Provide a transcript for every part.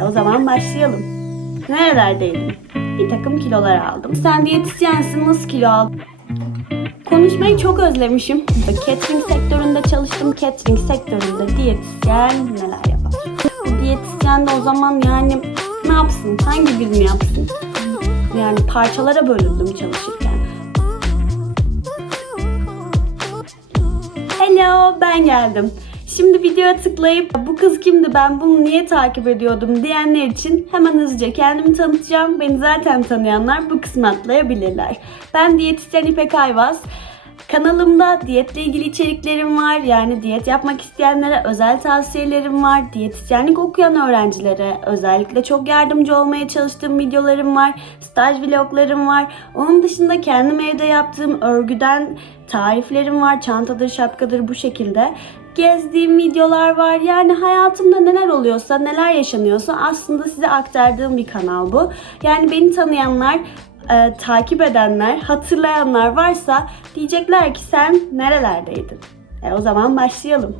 E, o zaman başlayalım. Nerelerdeydim? Bir takım kilolar aldım. Sen diyetisyensin nasıl kilo aldın? Konuşmayı çok özlemişim. Catering sektöründe çalıştım. Catering sektöründe diyetisyen neler yapar? Diyetisyen de o zaman yani ne yapsın? Hangi bilimi yapsın? Yani parçalara bölündüm çalışırken. Hello ben geldim. Şimdi videoya tıklayıp bu kız kimdi ben bunu niye takip ediyordum diyenler için hemen hızlıca kendimi tanıtacağım. Beni zaten tanıyanlar bu kısmı atlayabilirler. Ben diyetisyen İpek Ayvaz. Kanalımda diyetle ilgili içeriklerim var. Yani diyet yapmak isteyenlere özel tavsiyelerim var. Diyetisyenlik okuyan öğrencilere özellikle çok yardımcı olmaya çalıştığım videolarım var. Staj vloglarım var. Onun dışında kendim evde yaptığım örgüden tariflerim var. Çantadır, şapkadır bu şekilde gezdiğim videolar var. Yani hayatımda neler oluyorsa, neler yaşanıyorsa aslında size aktardığım bir kanal bu. Yani beni tanıyanlar e, takip edenler, hatırlayanlar varsa diyecekler ki sen nerelerdeydin? E, o zaman başlayalım.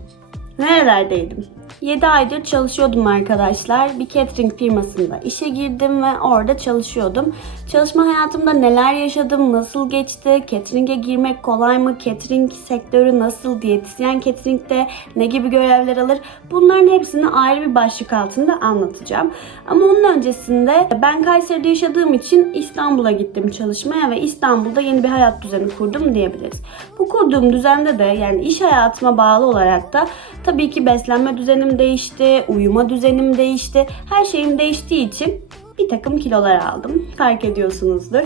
Nerelerdeydim? 7 aydır çalışıyordum arkadaşlar. Bir catering firmasında işe girdim ve orada çalışıyordum. Çalışma hayatımda neler yaşadım, nasıl geçti, catering'e girmek kolay mı, catering sektörü nasıl, diyetisyen catering'de ne gibi görevler alır bunların hepsini ayrı bir başlık altında anlatacağım. Ama onun öncesinde ben Kayseri'de yaşadığım için İstanbul'a gittim çalışmaya ve İstanbul'da yeni bir hayat düzeni kurdum diyebiliriz. Bu kurduğum düzende de yani iş hayatıma bağlı olarak da tabii ki beslenme düzenim değişti, uyuma düzenim değişti. Her şeyim değiştiği için bir takım kilolar aldım. Fark ediyorsunuzdur.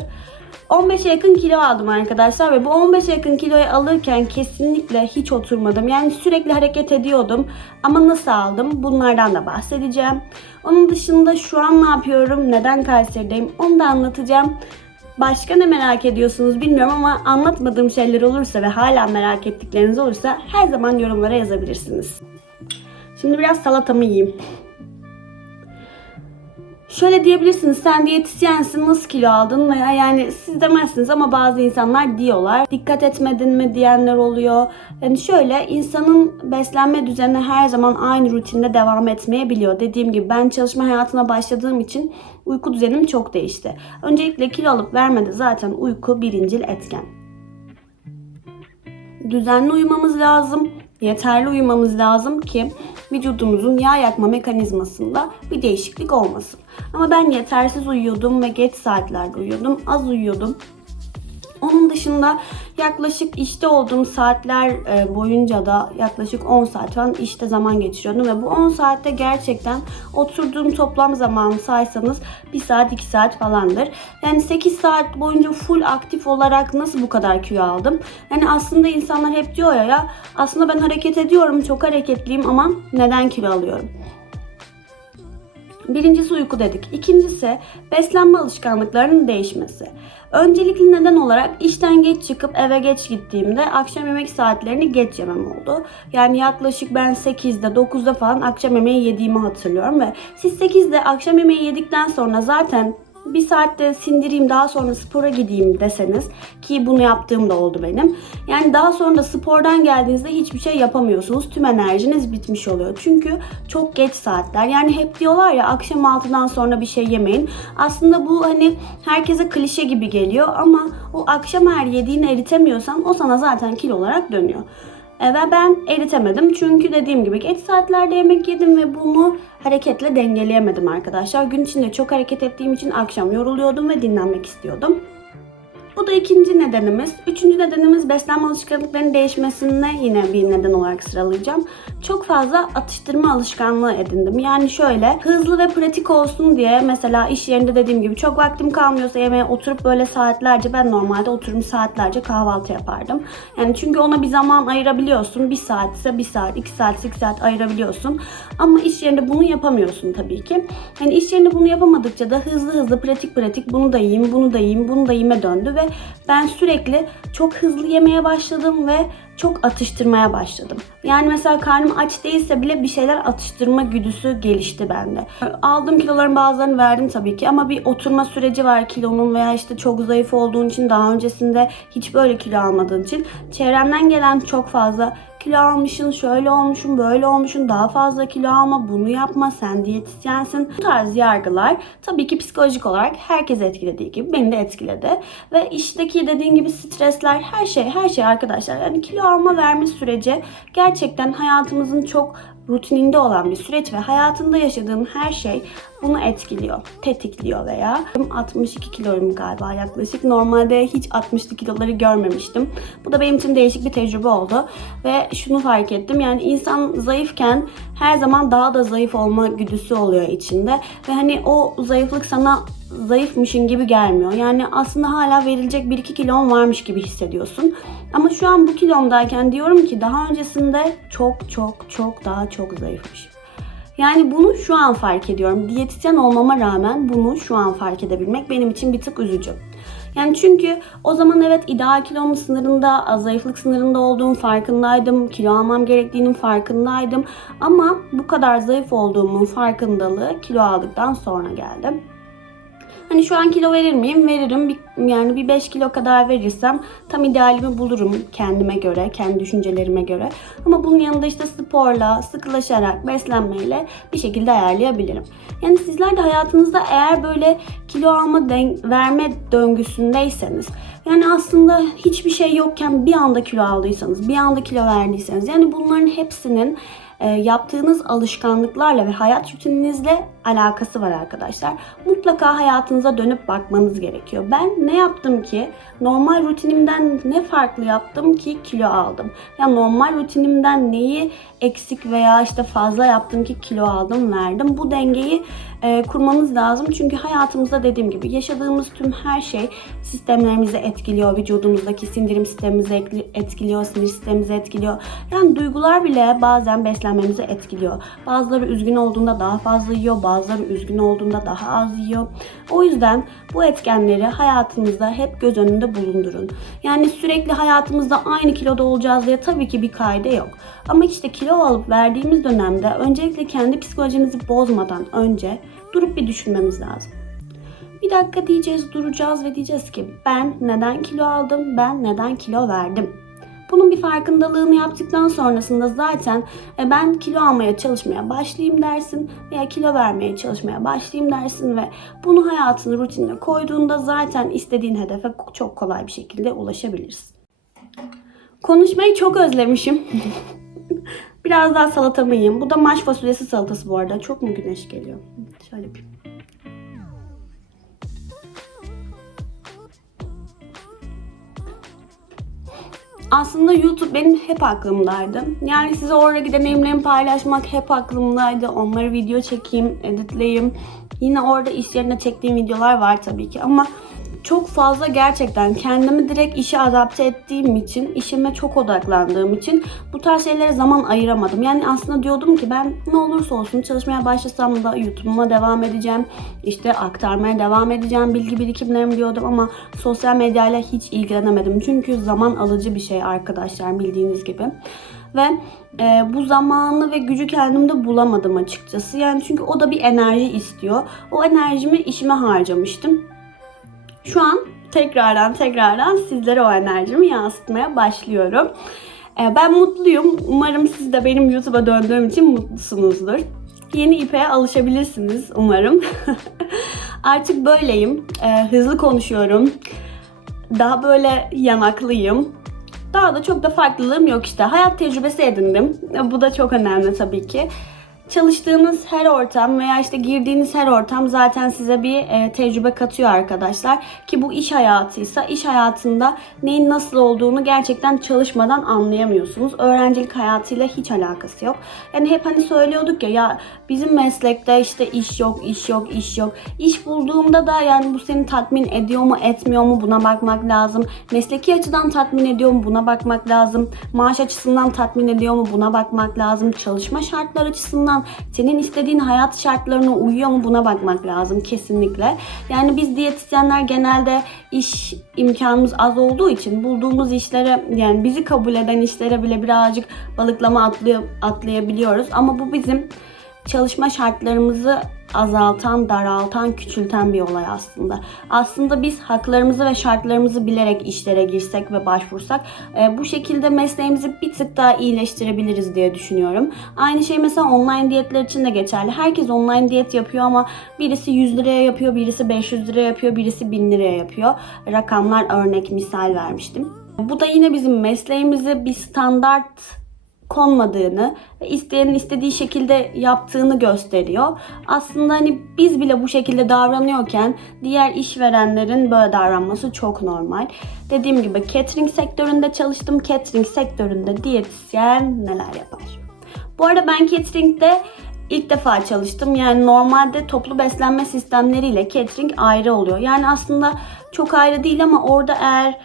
15'e yakın kilo aldım arkadaşlar ve bu 15'e yakın kiloyu alırken kesinlikle hiç oturmadım. Yani sürekli hareket ediyordum. Ama nasıl aldım? Bunlardan da bahsedeceğim. Onun dışında şu an ne yapıyorum? Neden Kayseri'deyim? Onu da anlatacağım. Başka ne merak ediyorsunuz bilmiyorum ama anlatmadığım şeyler olursa ve hala merak ettikleriniz olursa her zaman yorumlara yazabilirsiniz. Şimdi biraz salatamı yiyeyim. Şöyle diyebilirsiniz sen diyetisyensin nasıl kilo aldın veya yani siz demezsiniz ama bazı insanlar diyorlar. Dikkat etmedin mi diyenler oluyor. Yani şöyle insanın beslenme düzeni her zaman aynı rutinde devam etmeyebiliyor. Dediğim gibi ben çalışma hayatına başladığım için uyku düzenim çok değişti. Öncelikle kilo alıp vermede zaten uyku birincil etken. Düzenli uyumamız lazım. Yeterli uyumamız lazım ki vücudumuzun yağ yakma mekanizmasında bir değişiklik olmasın. Ama ben yetersiz uyuyordum ve geç saatlerde uyuyordum, az uyuyordum. Onun dışında yaklaşık işte olduğum saatler e, boyunca da yaklaşık 10 saat falan işte zaman geçiriyordum ve bu 10 saatte gerçekten oturduğum toplam zamanı saysanız 1 saat 2 saat falandır. Yani 8 saat boyunca full aktif olarak nasıl bu kadar kilo aldım? Yani aslında insanlar hep diyor ya ya aslında ben hareket ediyorum çok hareketliyim ama neden kilo alıyorum? Birincisi uyku dedik. İkincisi beslenme alışkanlıklarının değişmesi. Öncelikli neden olarak işten geç çıkıp eve geç gittiğimde akşam yemek saatlerini geç yemem oldu. Yani yaklaşık ben 8'de 9'da falan akşam yemeği yediğimi hatırlıyorum ve siz 8'de akşam yemeği yedikten sonra zaten bir saatte sindireyim daha sonra spora gideyim deseniz ki bunu yaptığım da oldu benim. Yani daha sonra spordan geldiğinizde hiçbir şey yapamıyorsunuz. Tüm enerjiniz bitmiş oluyor. Çünkü çok geç saatler. Yani hep diyorlar ya akşam 6'dan sonra bir şey yemeyin. Aslında bu hani herkese klişe gibi geliyor ama o akşam eğer yediğini eritemiyorsan o sana zaten kilo olarak dönüyor. E, Ve ben eritemedim çünkü dediğim gibi geç saatlerde yemek yedim ve bunu hareketle dengeleyemedim arkadaşlar. Gün içinde çok hareket ettiğim için akşam yoruluyordum ve dinlenmek istiyordum. Bu da ikinci nedenimiz. Üçüncü nedenimiz beslenme alışkanlıklarının değişmesine yine bir neden olarak sıralayacağım. Çok fazla atıştırma alışkanlığı edindim. Yani şöyle hızlı ve pratik olsun diye mesela iş yerinde dediğim gibi çok vaktim kalmıyorsa yemeğe oturup böyle saatlerce ben normalde oturum saatlerce kahvaltı yapardım. Yani çünkü ona bir zaman ayırabiliyorsun. Bir saat ise bir saat, iki saat iki saat ayırabiliyorsun. Ama iş yerinde bunu yapamıyorsun tabii ki. Yani iş yerinde bunu yapamadıkça da hızlı hızlı pratik pratik bunu da yiyeyim, bunu da yiyeyim, bunu da yiyime döndü ve ben sürekli çok hızlı yemeye başladım ve çok atıştırmaya başladım. Yani mesela karnım aç değilse bile bir şeyler atıştırma güdüsü gelişti bende. Aldığım kiloların bazılarını verdim tabii ki ama bir oturma süreci var kilonun veya işte çok zayıf olduğun için daha öncesinde hiç böyle kilo almadığın için çevremden gelen çok fazla kilo almışsın, şöyle olmuşsun, böyle olmuşsun, daha fazla kilo alma, bunu yapma, sen diyetisyensin. Bu tarz yargılar tabii ki psikolojik olarak herkes etkilediği gibi beni de etkiledi. Ve işteki dediğin gibi stresler, her şey, her şey arkadaşlar. Yani kilo alma verme süreci gerçekten hayatımızın çok rutininde olan bir süreç ve hayatında yaşadığın her şey bunu etkiliyor, tetikliyor veya 62 kiloyum galiba yaklaşık. Normalde hiç 60'lı kiloları görmemiştim. Bu da benim için değişik bir tecrübe oldu ve şunu fark ettim. Yani insan zayıfken her zaman daha da zayıf olma güdüsü oluyor içinde ve hani o zayıflık sana zayıfmışın gibi gelmiyor. Yani aslında hala verilecek 1-2 kilon varmış gibi hissediyorsun. Ama şu an bu kilomdayken diyorum ki daha öncesinde çok çok çok daha çok zayıfmışım. Yani bunu şu an fark ediyorum. Diyetisyen olmama rağmen bunu şu an fark edebilmek benim için bir tık üzücü. Yani çünkü o zaman evet ideal kilomun sınırında, zayıflık sınırında olduğum farkındaydım. Kilo almam gerektiğinin farkındaydım. Ama bu kadar zayıf olduğumun farkındalığı kilo aldıktan sonra geldi. Hani şu an kilo verir miyim? Veririm. Bir, yani bir 5 kilo kadar verirsem tam idealimi bulurum kendime göre, kendi düşüncelerime göre. Ama bunun yanında işte sporla, sıkılaşarak, beslenmeyle bir şekilde ayarlayabilirim. Yani sizler de hayatınızda eğer böyle kilo alma, verme döngüsündeyseniz yani aslında hiçbir şey yokken bir anda kilo aldıysanız, bir anda kilo verdiyseniz yani bunların hepsinin e, yaptığınız alışkanlıklarla ve hayat rutininizle alakası var arkadaşlar. Mutlaka hayatınıza dönüp bakmanız gerekiyor. Ben ne yaptım ki normal rutinimden ne farklı yaptım ki kilo aldım? Ya normal rutinimden neyi eksik veya işte fazla yaptım ki kilo aldım verdim. Bu dengeyi e, kurmanız lazım. Çünkü hayatımızda dediğim gibi yaşadığımız tüm her şey sistemlerimizi etkiliyor. Vücudumuzdaki sindirim sistemimizi etkiliyor, sinir sistemimizi etkiliyor. Yani duygular bile bazen beslenmemizi etkiliyor. Bazıları üzgün olduğunda daha fazla yiyor, bazıları üzgün olduğunda daha az yiyor. O yüzden bu etkenleri hayatınızda hep göz önünde bulundurun. Yani sürekli hayatımızda aynı kiloda olacağız diye tabii ki bir kaide yok. Ama işte kilo alıp verdiğimiz dönemde öncelikle kendi psikolojimizi bozmadan önce durup bir düşünmemiz lazım. Bir dakika diyeceğiz, duracağız ve diyeceğiz ki ben neden kilo aldım, ben neden kilo verdim. Bunun bir farkındalığını yaptıktan sonrasında zaten e, ben kilo almaya çalışmaya başlayayım dersin veya kilo vermeye çalışmaya başlayayım dersin ve bunu hayatının rutinine koyduğunda zaten istediğin hedefe çok kolay bir şekilde ulaşabilirsin. Konuşmayı çok özlemişim. Biraz daha salatamı yiyeyim. Bu da maş fasulyesi salatası bu arada. Çok mu güneş geliyor? Şöyle yapayım. Aslında YouTube benim hep aklımdaydı. Yani size oradaki deneyimlerimi paylaşmak hep aklımdaydı. Onları video çekeyim, editleyeyim. Yine orada iş yerinde çektiğim videolar var tabii ki ama çok fazla gerçekten kendimi direkt işe adapte ettiğim için, işime çok odaklandığım için bu tarz şeylere zaman ayıramadım. Yani aslında diyordum ki ben ne olursa olsun çalışmaya başlasam da YouTube'uma devam edeceğim. İşte aktarmaya devam edeceğim. Bilgi birikimlerim diyordum ama sosyal medyayla hiç ilgilenemedim. Çünkü zaman alıcı bir şey arkadaşlar bildiğiniz gibi. Ve e, bu zamanı ve gücü kendimde bulamadım açıkçası. Yani çünkü o da bir enerji istiyor. O enerjimi işime harcamıştım. Şu an tekrardan tekrardan sizlere o enerjimi yansıtmaya başlıyorum. Ee, Ben mutluyum. Umarım siz de benim YouTube'a döndüğüm için mutlusunuzdur. Yeni ipeğe alışabilirsiniz umarım. Artık böyleyim. Ee, Hızlı konuşuyorum. Daha böyle yanaklıyım. Daha da çok da farklılığım yok işte. Hayat tecrübesi edindim. Bu da çok önemli tabii ki. Çalıştığınız her ortam veya işte girdiğiniz her ortam zaten size bir e, tecrübe katıyor arkadaşlar. Ki bu iş hayatıysa iş hayatında neyin nasıl olduğunu gerçekten çalışmadan anlayamıyorsunuz. Öğrencilik hayatıyla hiç alakası yok. Yani hep hani söylüyorduk ya ya bizim meslekte işte iş yok, iş yok, iş yok. İş bulduğumda da yani bu seni tatmin ediyor mu, etmiyor mu buna bakmak lazım. Mesleki açıdan tatmin ediyor mu buna bakmak lazım. Maaş açısından tatmin ediyor mu buna bakmak lazım. Çalışma şartları açısından senin istediğin hayat şartlarına uyuyor mu buna bakmak lazım kesinlikle. Yani biz diyetisyenler genelde iş imkanımız az olduğu için bulduğumuz işlere yani bizi kabul eden işlere bile birazcık balıklama atlıyor, atlayabiliyoruz. Ama bu bizim çalışma şartlarımızı azaltan, daraltan, küçülten bir olay aslında. Aslında biz haklarımızı ve şartlarımızı bilerek işlere girsek ve başvursak e, bu şekilde mesleğimizi bir tık daha iyileştirebiliriz diye düşünüyorum. Aynı şey mesela online diyetler için de geçerli. Herkes online diyet yapıyor ama birisi 100 liraya yapıyor, birisi 500 liraya yapıyor, birisi 1000 liraya yapıyor. Rakamlar örnek misal vermiştim. Bu da yine bizim mesleğimizi bir standart konmadığını ve isteyenin istediği şekilde yaptığını gösteriyor. Aslında hani biz bile bu şekilde davranıyorken diğer işverenlerin böyle davranması çok normal. Dediğim gibi catering sektöründe çalıştım. Catering sektöründe diyetisyen neler yapar? Bu arada ben catering'de ilk defa çalıştım. Yani normalde toplu beslenme sistemleriyle catering ayrı oluyor. Yani aslında çok ayrı değil ama orada eğer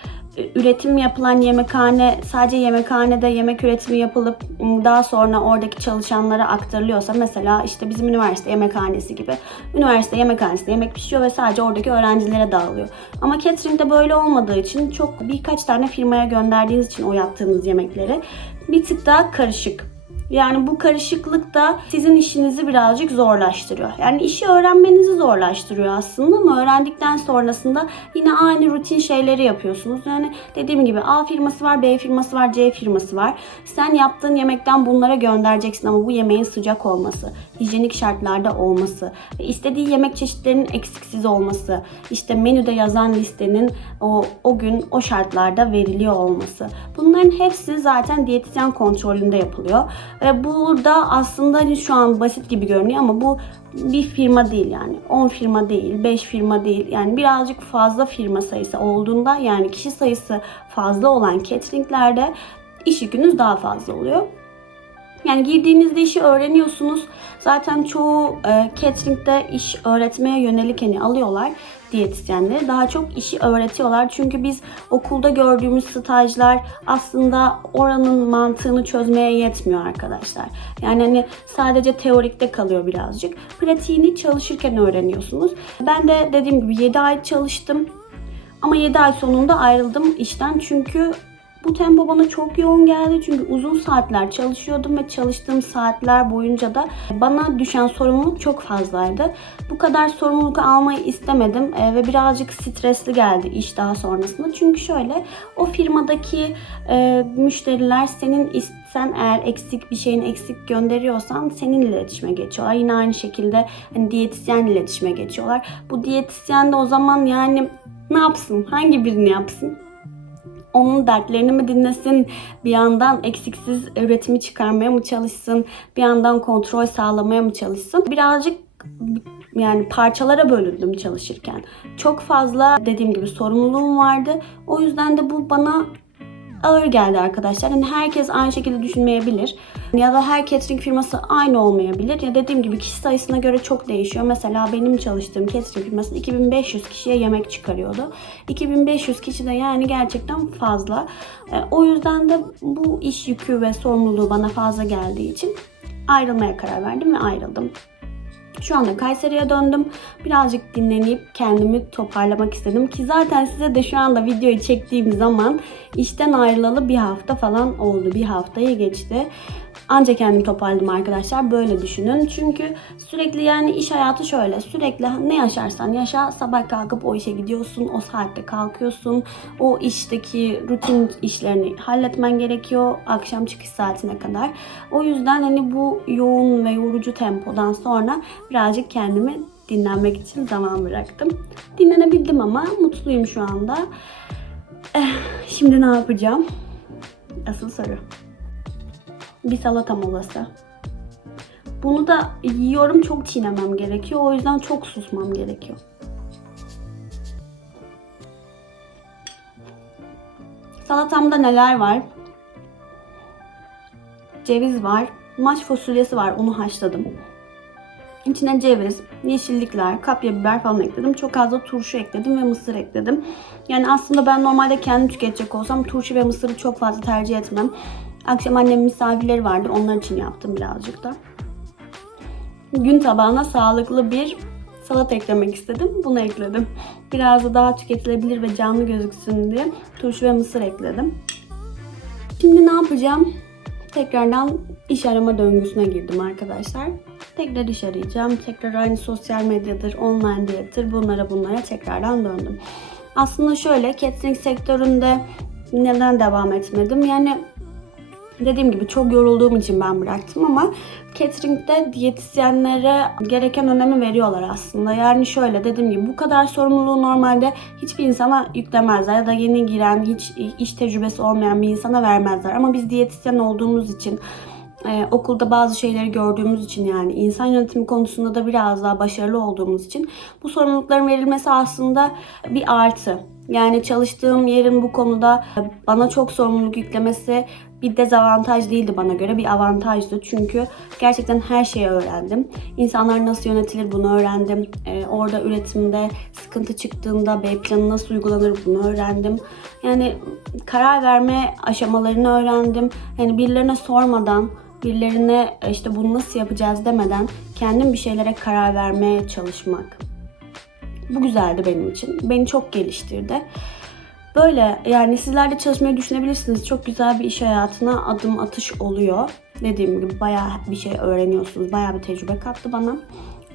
üretim yapılan yemekhane sadece yemekhanede yemek üretimi yapılıp daha sonra oradaki çalışanlara aktarılıyorsa mesela işte bizim üniversite yemekhanesi gibi üniversite yemekhanesinde yemek pişiyor ve sadece oradaki öğrencilere dağılıyor. Ama catering'de böyle olmadığı için çok birkaç tane firmaya gönderdiğiniz için o yaptığınız yemekleri bir tık daha karışık. Yani bu karışıklık da sizin işinizi birazcık zorlaştırıyor. Yani işi öğrenmenizi zorlaştırıyor aslında ama öğrendikten sonrasında yine aynı rutin şeyleri yapıyorsunuz. Yani dediğim gibi A firması var, B firması var, C firması var. Sen yaptığın yemekten bunlara göndereceksin ama bu yemeğin sıcak olması, hijyenik şartlarda olması, istediği yemek çeşitlerinin eksiksiz olması, işte menüde yazan listenin o, o gün o şartlarda veriliyor olması. Bunların hepsi zaten diyetisyen kontrolünde yapılıyor. Ve burada aslında hani şu an basit gibi görünüyor ama bu bir firma değil yani. 10 firma değil, 5 firma değil. Yani birazcık fazla firma sayısı olduğunda yani kişi sayısı fazla olan cateringlerde iş yükünüz daha fazla oluyor. Yani girdiğinizde işi öğreniyorsunuz. Zaten çoğu e, catering'de iş öğretmeye yönelik hani alıyorlar diyetisyenleri. Daha çok işi öğretiyorlar. Çünkü biz okulda gördüğümüz stajlar aslında oranın mantığını çözmeye yetmiyor arkadaşlar. Yani hani sadece teorikte kalıyor birazcık. Pratiğini çalışırken öğreniyorsunuz. Ben de dediğim gibi 7 ay çalıştım. Ama 7 ay sonunda ayrıldım işten çünkü bu tempo bana çok yoğun geldi çünkü uzun saatler çalışıyordum ve çalıştığım saatler boyunca da bana düşen sorumluluk çok fazlaydı. Bu kadar sorumluluk almayı istemedim e, ve birazcık stresli geldi iş daha sonrasında. Çünkü şöyle o firmadaki e, müşteriler senin sen eğer eksik bir şeyin eksik gönderiyorsan senin iletişime geçiyorlar. Yine aynı şekilde hani diyetisyen iletişime geçiyorlar. Bu diyetisyen de o zaman yani ne yapsın? Hangi birini yapsın? Onun dertlerini mi dinlesin, bir yandan eksiksiz üretimi çıkarmaya mı çalışsın, bir yandan kontrol sağlamaya mı çalışsın? Birazcık yani parçalara bölündüm çalışırken. Çok fazla dediğim gibi sorumluluğum vardı. O yüzden de bu bana ağır geldi arkadaşlar. Yani herkes aynı şekilde düşünmeyebilir. Ya da her catering firması aynı olmayabilir. Ya dediğim gibi kişi sayısına göre çok değişiyor. Mesela benim çalıştığım catering firması 2500 kişiye yemek çıkarıyordu. 2500 kişi de yani gerçekten fazla. E, o yüzden de bu iş yükü ve sorumluluğu bana fazla geldiği için ayrılmaya karar verdim ve ayrıldım. Şu anda Kayseri'ye döndüm. Birazcık dinlenip kendimi toparlamak istedim ki zaten size de şu anda videoyu çektiğim zaman işten ayrılalı bir hafta falan oldu. Bir haftayı geçti. Ancak kendimi toparladım arkadaşlar. Böyle düşünün. Çünkü sürekli yani iş hayatı şöyle. Sürekli ne yaşarsan yaşa sabah kalkıp o işe gidiyorsun. O saatte kalkıyorsun. O işteki rutin işlerini halletmen gerekiyor. Akşam çıkış saatine kadar. O yüzden hani bu yoğun ve yorucu tempodan sonra birazcık kendimi dinlenmek için zaman bıraktım. Dinlenebildim ama mutluyum şu anda. Eh, şimdi ne yapacağım? Asıl soru bir salata molası. Bunu da yiyorum çok çiğnemem gerekiyor. O yüzden çok susmam gerekiyor. Salatamda neler var? Ceviz var. Maç fasulyesi var. Onu haşladım. İçine ceviz, yeşillikler, kapya biber falan ekledim. Çok az da turşu ekledim ve mısır ekledim. Yani aslında ben normalde kendim tüketecek olsam turşu ve mısırı çok fazla tercih etmem. Akşam annemin misafirleri vardı. Onlar için yaptım birazcık da. Gün tabağına sağlıklı bir salat eklemek istedim. Bunu ekledim. Biraz da daha tüketilebilir ve canlı gözüksün diye turşu ve mısır ekledim. Şimdi ne yapacağım? Tekrardan iş arama döngüsüne girdim arkadaşlar. Tekrar iş arayacağım. Tekrar aynı sosyal medyadır, online diyedir. Bunlara bunlara tekrardan döndüm. Aslında şöyle catering sektöründe neden devam etmedim? Yani Dediğim gibi çok yorulduğum için ben bıraktım ama catering'de diyetisyenlere gereken önemi veriyorlar aslında. Yani şöyle dediğim gibi bu kadar sorumluluğu normalde hiçbir insana yüklemezler ya da yeni giren hiç iş tecrübesi olmayan bir insana vermezler. Ama biz diyetisyen olduğumuz için ee, okulda bazı şeyleri gördüğümüz için yani insan yönetimi konusunda da biraz daha başarılı olduğumuz için bu sorumlulukların verilmesi aslında bir artı. Yani çalıştığım yerin bu konuda bana çok sorumluluk yüklemesi bir dezavantaj değildi bana göre bir avantajdı. Çünkü gerçekten her şeyi öğrendim. İnsanlar nasıl yönetilir bunu öğrendim. Ee, orada üretimde sıkıntı çıktığında B planı nasıl uygulanır bunu öğrendim. Yani karar verme aşamalarını öğrendim. Yani birilerine sormadan birilerine işte bunu nasıl yapacağız demeden kendim bir şeylere karar vermeye çalışmak. Bu güzeldi benim için. Beni çok geliştirdi. Böyle yani sizler de çalışmayı düşünebilirsiniz. Çok güzel bir iş hayatına adım atış oluyor. Dediğim gibi bayağı bir şey öğreniyorsunuz. Bayağı bir tecrübe kattı bana.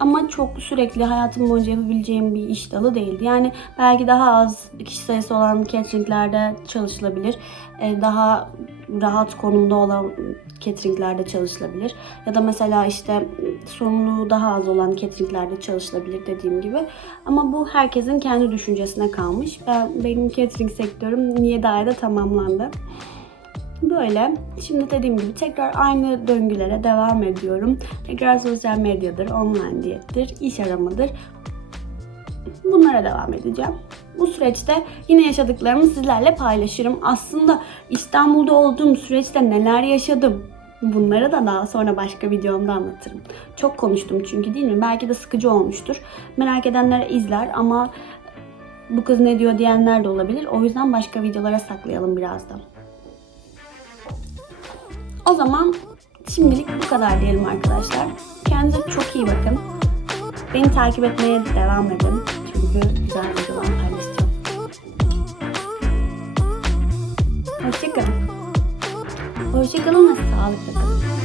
Ama çok sürekli hayatım boyunca yapabileceğim bir iş dalı değildi. Yani belki daha az kişi sayısı olan cateringlerde çalışılabilir. Ee, Daha rahat konumda olan cateringlerde çalışılabilir. Ya da mesela işte sorumluluğu daha az olan cateringlerde çalışılabilir dediğim gibi. Ama bu herkesin kendi düşüncesine kalmış. Ben, benim catering sektörüm niye daha da tamamlandı. Böyle. Şimdi dediğim gibi tekrar aynı döngülere devam ediyorum. Tekrar sosyal medyadır, online diyettir, iş aramadır. Bunlara devam edeceğim. Bu süreçte yine yaşadıklarımı sizlerle paylaşırım. Aslında İstanbul'da olduğum süreçte neler yaşadım, Bunları da daha sonra başka videomda anlatırım. Çok konuştum çünkü değil mi? Belki de sıkıcı olmuştur. Merak edenler izler ama bu kız ne diyor diyenler de olabilir. O yüzden başka videolara saklayalım birazdan. O zaman şimdilik bu kadar diyelim arkadaşlar. Kendinize çok iyi bakın. Beni takip etmeye devam edin. Çünkü güzel videolar Hoşçakalın. Hoşçakalın ve sağlıkla kalın.